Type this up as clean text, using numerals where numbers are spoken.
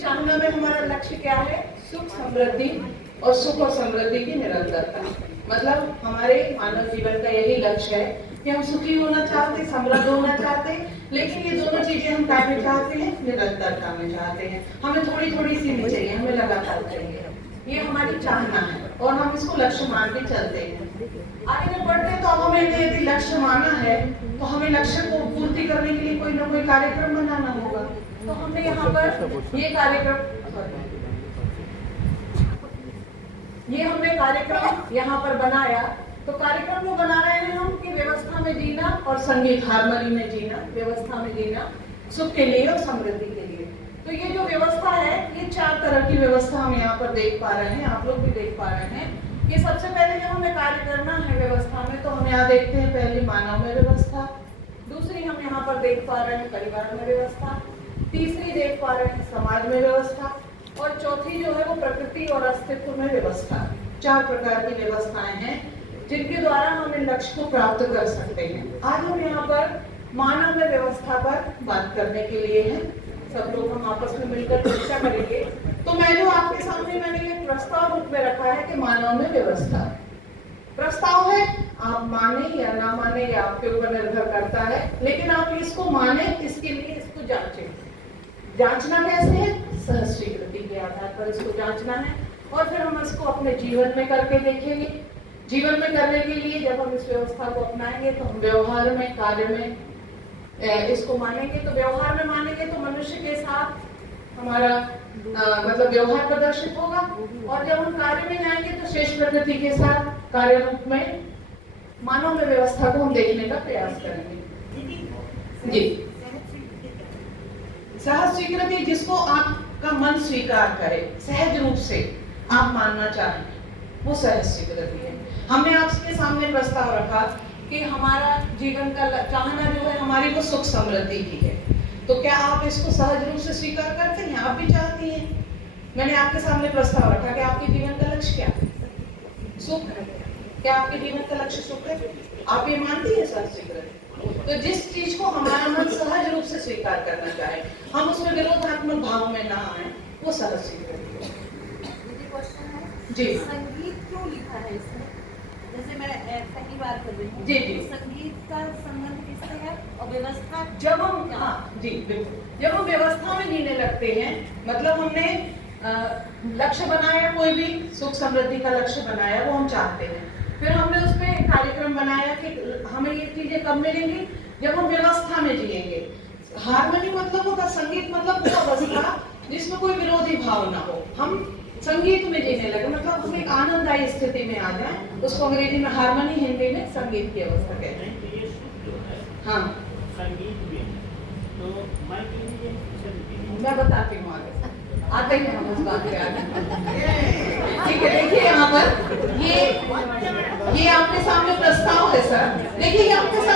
चाहना में हमारा लक्ष्य क्या है? सुख समृद्धि और सुख और समृद्धि की निरंतरता। मतलब हमारे मानव जीवन का यही लक्ष्य है कि हम सुखी होना चाहते, समृद्ध होना चाहते, लेकिन ये दोनों चीजें हम क्या में चाहते हैं? निरंतरता में चाहते हैं। हमें थोड़ी थोड़ी सी नहीं चाहिए, हमें लगातार चाहिए। ये हमारी चाहना है और हम इसको लक्ष्य मान के चलते हैं। आगे में बढ़ते हैं तो अब हमें यदि लक्ष्य माना है तो हमें लक्ष्य को पूर्ति करने के लिए कोई ना कोई कार्यक्रम बनाना होगा। तो हमने यहाँ पर ये कार्यक्रम यहाँ पर बनाया। तो कार्यक्रम को बना रहे हैं हम कि व्यवस्था में जीना और संगीत हारमोनी में जीना, व्यवस्था में जीना सुख के लिए और समृद्धि के लिए। तो ये जो व्यवस्था है, ये 4 तरह की व्यवस्था हम यहाँ पर देख पा रहे हैं, आप लोग भी देख पा रहे हैं। ये सबसे पहले जब हमें कार्य करना है व्यवस्था में, तो हम यहाँ देखते हैं पहली मानव में व्यवस्था, दूसरी हम यहाँ पर देख पा रहे हैं परिवार में व्यवस्था, तीसरी देख पा रहे हैं समाज में व्यवस्था, और चौथी जो है वो प्रकृति और अस्तित्व में व्यवस्था। 4 प्रकार की व्यवस्थाएं हैं जिनके द्वारा हम इन लक्ष्य को प्राप्त कर सकते हैं। आज हम यहाँ पर मानव में व्यवस्था पर बात करने के लिए हैं। सब लोग हम आपस में मिलकर चर्चा करेंगे। तो मैंने आपके सामने मैंने ये प्रस्ताव रूप में रखा है कि मानव में व्यवस्था। प्रस्ताव है, आप माने या ना माने या आपके ऊपर निर्भर करता है, लेकिन आप इसको माने, इसके लिए इसको जांचें। जांचना कैसे है? सहज स्वीकृति के आधार पर इसको जांचना है और फिर हम इसको अपने जीवन में करके देखेंगे। जीवन में करने के लिए जब हम इस व्यवस्था को अपनाएंगे तो हम व्यवहार में, कार्य में इसको मानेंगे। तो व्यवहार में मानेंगे तो मनुष्य के साथ हमारा मतलब व्यवहार प्रदर्शित होगा, और जब हम कार्य में जाएंगे तो शेष प्रकृति के साथ कार्य रूप में मानव में व्यवस्था को हम देखने का प्रयास करेंगे। जी, सहज स्वीकृति जिसको आपका मन स्वीकार करे, सहज रूप से आप मानना चाहें, वो सहज स्वीकृति है। हमने आपके सामने प्रस्ताव रखा कि हमारा जीवन का चाहना जो है हमारी वो सुख समृद्धि की है। तो क्या आप इसको सहज रूप से स्वीकार करते हैं? आप भी चाहती हैं। मैंने आपके सामने प्रस्ताव रखा कि आपके जीवन का लक्ष्य क्या है? सुख है। क्या आपके जीवन का लक्ष्य सुख है? आप ये मानती है सहज स्वीकृति? तो जिस चीज को हमारा मन सहज रूप से स्वीकार करना चाहे, हम उसमें विरोधात्मक भाव में ना आए, वो सहज स्वीकृति है। जी, संगीत क्यों लिखा है इसमें? जैसे मैं पहली बार कर रही हूँ। जी जी, संगीत का संबंध किससे है और व्यवस्था? जब हम, हाँ जी बिल्कुल, जब हम व्यवस्था में जीने लगते हैं, मतलब हमने लक्ष्य बनाया, कोई भी सुख समृद्धि का लक्ष्य बनाया, वो हम चाहते हैं, फिर हमने उसमें कार्यक्रम बनाया कि हमें ये चीजें कब मिलेंगी? जब हम व्यवस्था में जिएंगे। हारमोनी मतलब होगा, संगीत मतलब वो अवस्था जिसमें कोई विरोधी भाव ना हो। हम संगीत में जीने लगे, मतलब हम एक आनंददायी स्थिति में आ जाए, उसको अंग्रेजी में हारमोनी, हिंदी में संगीत की अवस्था कहते हैं। हाँ, संगीत में तो मैं बताती हूँ आते हैं हम उस बात पे आगे। ठीक है, देखिए यहाँ पर ये आपके सामने प्रस्ताव है सर। देखिए ये आपके सामने